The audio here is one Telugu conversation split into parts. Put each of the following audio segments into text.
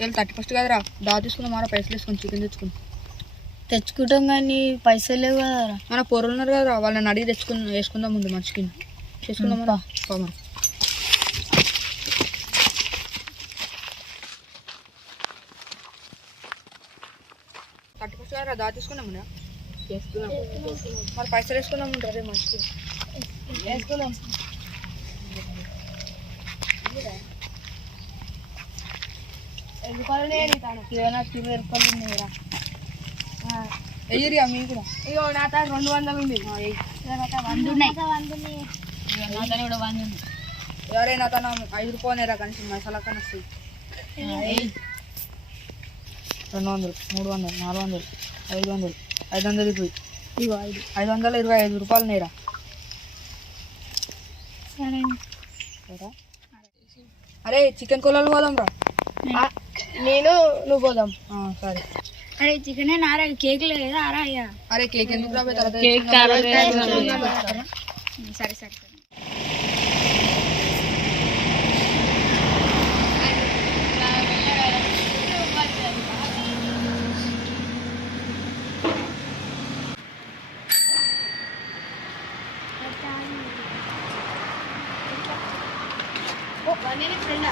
వీళ్ళు 31 కదరా, దా తీసుకున్నాం మన పైసలు వేసుకొని చికెన్ తెచ్చుకుంటాం కానీ పైసలు లేవు కదరా. మన పొరలు ఉన్నారు కదరా, వాళ్ళని అడిగి వేసుకుందాం ముందు మన చికెన్ చేసుకుందాం. రా మరి 31 కదరా, దా తీసుకున్నాం మరి పైసలు వేసుకుందాం ఉంటుంది మంచిగా వేసుకుందాం. ఎయ్యరియా మీ కూడా. ఇగో నా తా 200 ఉంది. ఎవరైనా తన 5 రూపాయలు కనీసం మసాలా కన్నా వస్తుంది. 200, 300, 400, 500, 520, 525 రూపాయలు నేరా. అరే చికెన్ కొలాలు పోదాం రా. నేను నువ్వు పోదాం. సరే. అరే చికెన్ నారా, కేక్ లేదా అరా అయ్యా. అరే కేక్ ఎందుకు రా, సరే సరే. ఫ్రెండా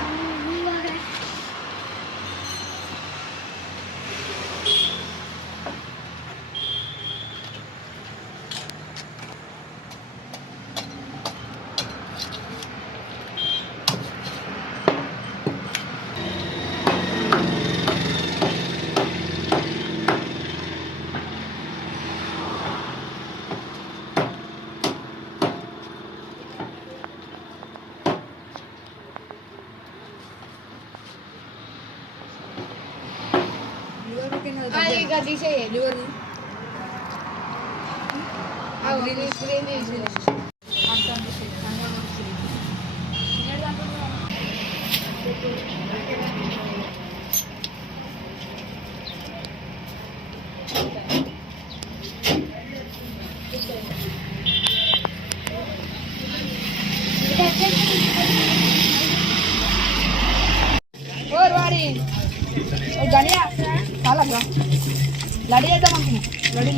లడి చేద్దాం అనుకున్నా. లడి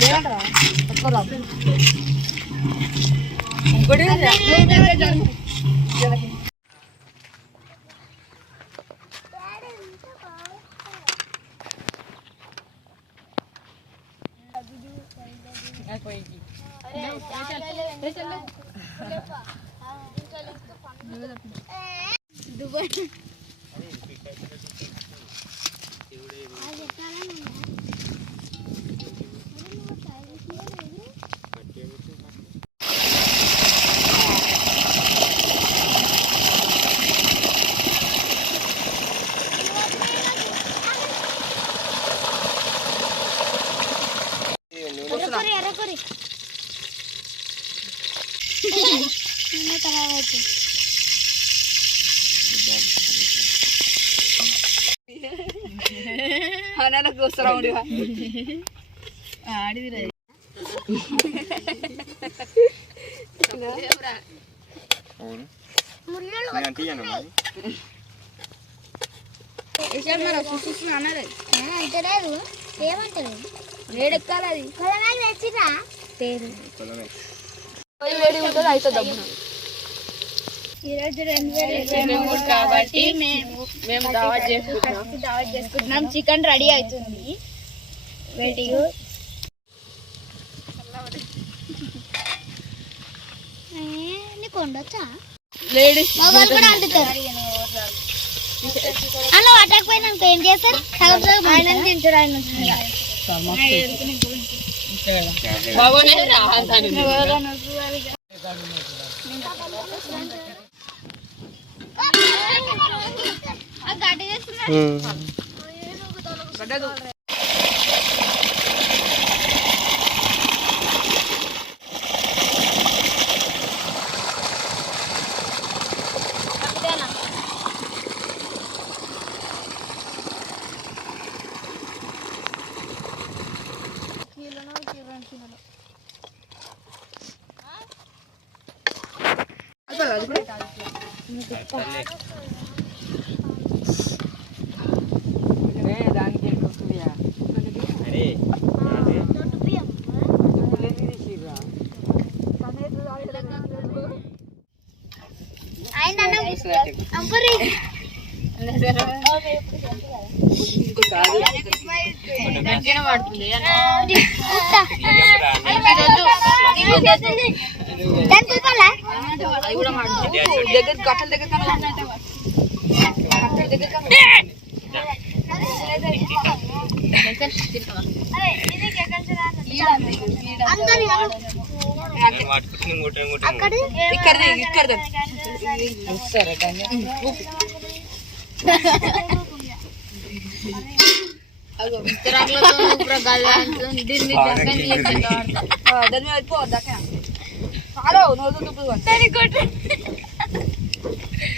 లేదంటారా తక్కువ ఇంకోటి వస్తారా ఆడిది అంటలేదు. ఏమంటలేదు వేడెక్కాలి. అది పేరు వేడి ఉంటుంది అయితే డబ్బు. ఈరోజు 2023 కాబట్టి మేము దావత్ చేసుకుంటున్నాం. చికెన్ రెడీ అవుతుంది. వెయిటింగ్. నీకు వండొచ్చా? లేడీస్ మగవాళ్ళు కూడా వండుతారు. అలా పట్టకపోయినాక ఏం చేస్తారు? ఆయన తింటారు. ఆయన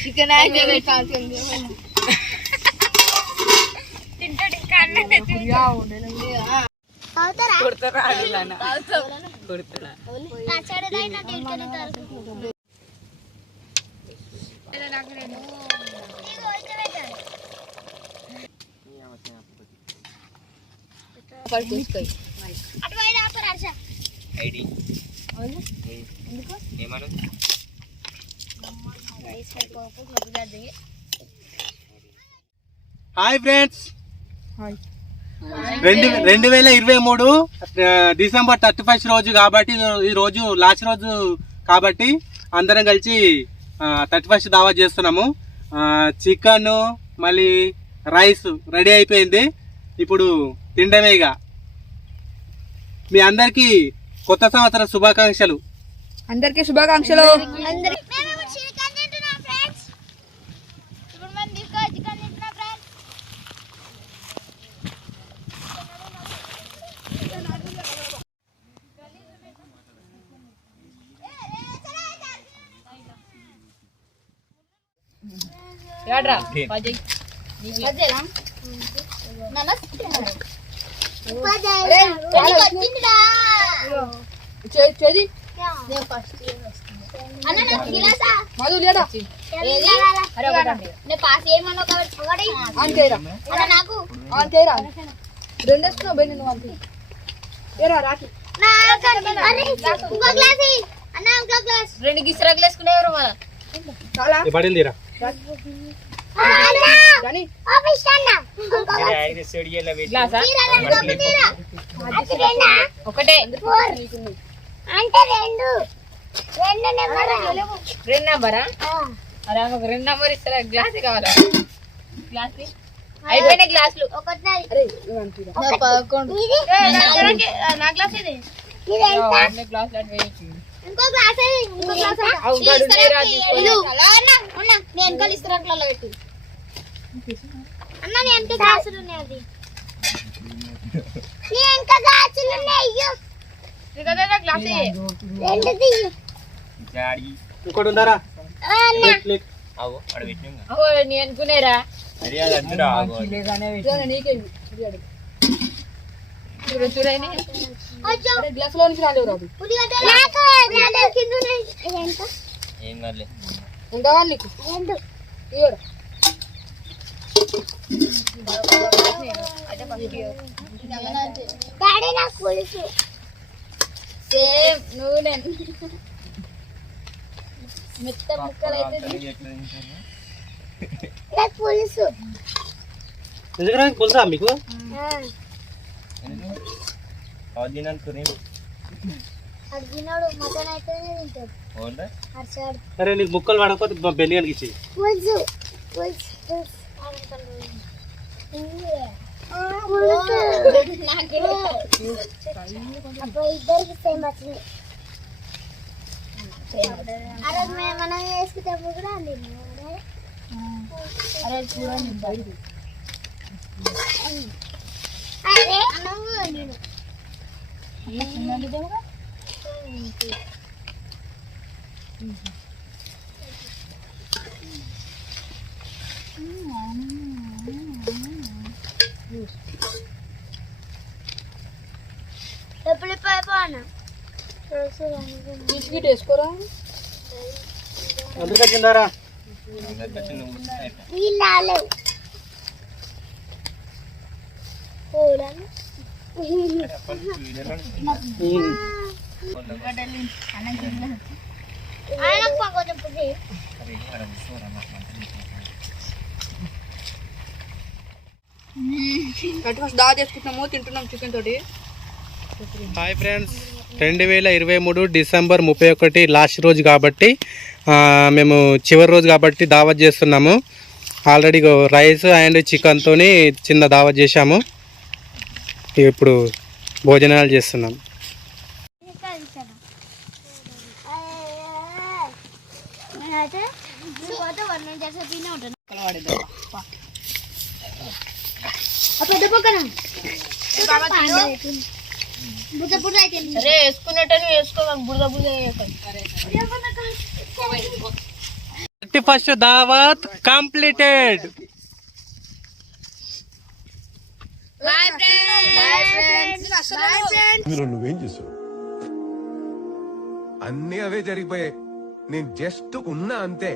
చికెన్ హాయ్ ఫ్రెండ్స్, 2023 డిసెంబర్ 31 రోజు కాబట్టి ఈ రోజు లాస్ట్ రోజు కాబట్టి అందరం కలిసి 31 దావా చేస్తున్నాము. చికెన్ మళ్ళీ రైస్ రెడీ అయిపోయింది. ఇప్పుడు తిండమేగా. మీ అందరికీ కొత్త సంవత్సర శుభాకాంక్షలు. అందరికీ శుభాకాంక్షలు. రెండు గిసరగులు వేసుకునేవారు పడిందిరా. ఒకటే రెండు నెంబరా? అరే ఒక రెండు నెంబర్ ఇస్తారా? గ్లాస్ కావాలా? గ్లాస్ అయిపోయిన గ్లాసులు ఇంకోటి ఉందారా? అనుకునేరా గ్లాస్ లో నుంచి రాలేవు రాదు. ఇంకా నీకు నూనె మెత్త ముక్కలు అయితే పులుసు పులుసా మీకు? అర్జునుడు మటన్ అయితేనే తింటాడు. సరే, నీకు ముక్కలు పడకపోతే బెల్లి కనిపించి పులుసు ఇద్దరికి సేమ్ వచ్చింది. మనం వేసుకుంటప్పుడు కూడా అరే చూడండి ఎప్పుడు పైపోనా బిస్కెట్ వేసుకోరా. అందుకు వచ్చిందారా? కొంచెం ఫస్ట్ దావా చేసుకుంటున్నాము, తింటున్నాం చికెన్ తోటి. హాయ్ ఫ్రెండ్స్, 2023 డిసెంబర్ 31 లాస్ట్ రోజు కాబట్టి మేము చివరి రోజు కాబట్టి దావత్ చేస్తున్నాము. ఆల్రెడీ రైస్ అండ్ చికెన్తో చిన్న దావత్ చేశాము. ఇప్పుడు భోజనాలు చేస్తున్నాం. సరే వేసుకున్నట్టు వేసుకో, బురద బురద 31st దావత్ కంప్లీటెడ్. ఇందులో నువ్వేం చేసావు? అన్నీ అవే జరిగిపోయాయి. నేను జస్ట్ ఉన్నా అంతే.